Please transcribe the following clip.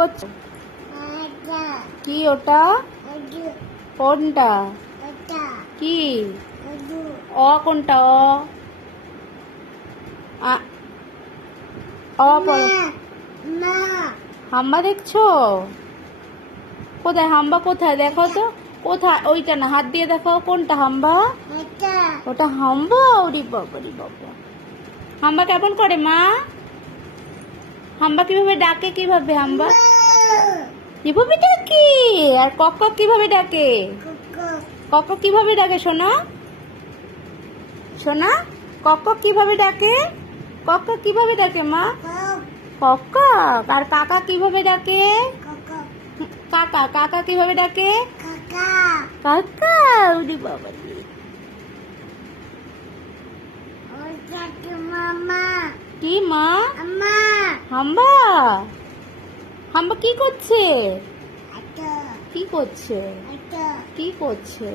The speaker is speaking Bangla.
করছো? কি ওটা? কোনটা? কি কোনটা? হাম্বা দেখছো? কোথায় হাম্বা? কোথায় দেখো তো? কোথায়? ওইটা না, হাত দিয়ে দেখো কোনটা হাম্বা। ওটা হাম্বা? ওরে বাবা রে বাবা, হাম্বা কেমন করে মা? হাম্বা কিভাবে ডাকে? কিভাবে হাম্বা কিভাবে ডাকে? আর কক কক কিভাবে ডাকে? কক কক কিভাবে ডাকে সোনা? সোনা, কক কক কিভাবে ডাকে? কক কক কিভাবে ডাকে মা? Cock cock. আর কাকা কিভাবে ডাকে? কাকা, কাকা কিভাবে ডাকে? কাকা। ওরে বাবা রে। কি মা? হাম্বা, হাম্বা কি করছে? কি করছে? কি করছে?